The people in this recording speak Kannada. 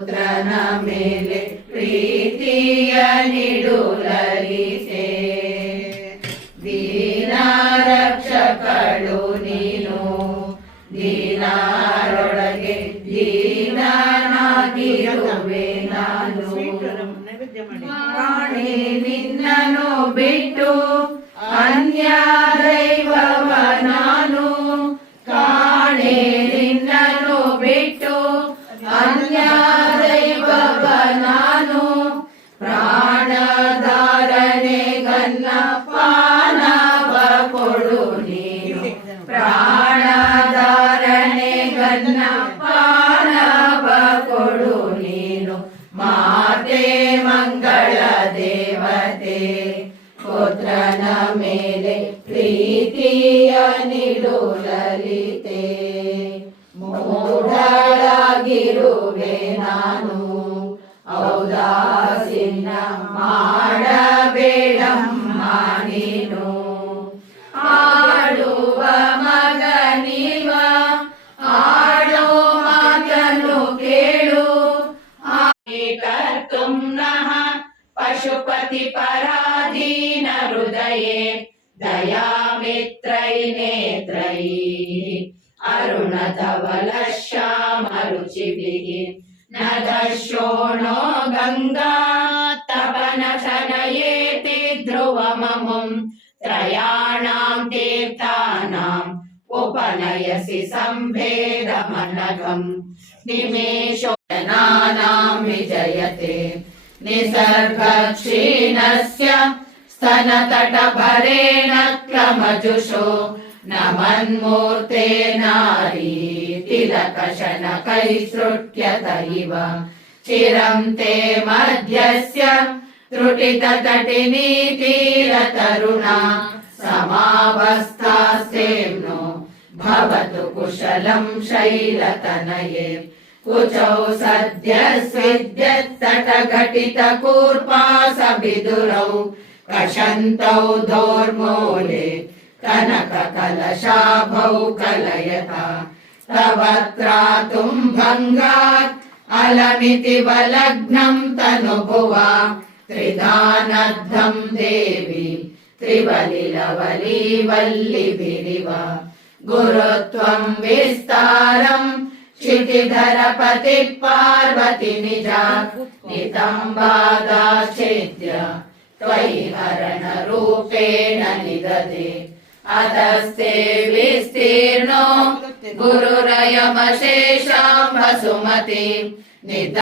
ಪುತ್ರನ ಮೇಲೆ ಪ್ರೀತಿಯ ನಿಡುಲಲಿಸೆ, ದೀನ ರಕ್ಷಕಳು ನೀನು, ದೀನರೊಳಗೆ ದೀನನಾಗಿರುವೆ ನಾನು. ಕಾಣೆ ನಿನ್ನನ್ನು ಬಿಟ್ಟು ಅನ್ಯ ದೈವವ ನಾನು, ಕಾಣೆ ನಿನ್ನನ್ನು ಬಿಟ್ಟು ಅನ್ಯ ದೈವವ ನಾನು. ಪ್ರಾಣಧಾರಣೆ ಗನ್ನ ಪಾನವ ಕೊಡು ನೀನು, ಪ್ರಾಣಧಾರಣೆ ಗನ್ನ ಪಾನವ ಕೊಡು ನೀನು. ಮಾತೆ ಮಂಗಳ ದೇವತೆ, ಪುತ್ರನ ಮೇಲೆ ಪ್ರೀತಿಯ ನಿಡು ಲಲಿತೆ. ಮೂಢಳಾಗಿರುವೆ ನಾನು, ಔದಾಸೀನ್ಯ ಮಾಡಬೇಡಮ್ಮ ನೀನು. ಆಡುವ ಮಗನಿವ ಆಡೋ ಮಾತನ್ನು ಕೇಳು. ಕರ್ತುಂ ನಃ ಪಶುಪತಿ ಪರಾಧೀನ ಹೃದಯೇ, ದಯಾಮಿತ್ರೈ ನೇತ್ರೈ ಅರುಣಧವಲ ಶ್ಯಾಮ ರುಚಿಭಿಃ. ನ ದಶೋಣೋ ಗಂಗಾ ತಪನ ಶನಯೇತಿ ಧ್ರುವಮಮುಂ, ತ್ರಯಾಣಾಂ ತೀರ್ಥಾನಾಂ ಉಪನಯಸಿ ಸಂಭೇದಮನಘಂ. ನಿಮೇಷೋ ಜನಾನಾಂ ವಿಜಯತೆ ನಿಸರ್ಗ ಕ್ಷೀಣಸ್ಯ ಸ್ತನತಟಭರೇಣ ಕ್ರಮಜುಷೋ. ನಮನ್ಮೂರ್ತೆ ನಾರೀ ತಿಲಕಶನಕೈಸೃಟ್ಯತ ಇವ, ಚಿರಂ ತೇ ಮಧ್ಯಸ್ಯ ತ್ರುಟಿತಟಟಿನೀ ತೀರತರುಣಾ. ಸಮಾವಸ್ಥಾಸ್ತೇಮ್ನೋ ಭವತು ಕುಶಲಂ ಶೈಲತನಯೇ, ಕುಚೌ ಸದ್ಯ ಸ್ವಿದ್ಯತ್ತಟಘಟಿತ ಕೂರ್ಪಾಸ ಬಿದುರೌ. ಕಷಂತೌ ಧೋರ್ಮೂಲೆ ಕನಕ ಕಲಶಾಭೌ ಕಲಯತ, ತವ ತ್ರಾತುಂ ಭಂಗಾತ್ ಅಲಮಿತಿ ವಲಗ್ನಂ ತನುಭುವ. ತ್ರಿಧಾನದ್ಧಂ ದೇವಿ ತ್ರಿವಲಿಲವಲಿ ವಲ್ಲಿಭಿರಿವ, ಗುರುತ್ವಂ ವಿಸ್ತಾರಂ क्षितिधरपति पार्वती निजा. नितम्बादाच्छेद्य त्वयि हरण रूपेण निदते, अतस्ते विस्तीर्णो गुरुरयमशेषां वसुमति.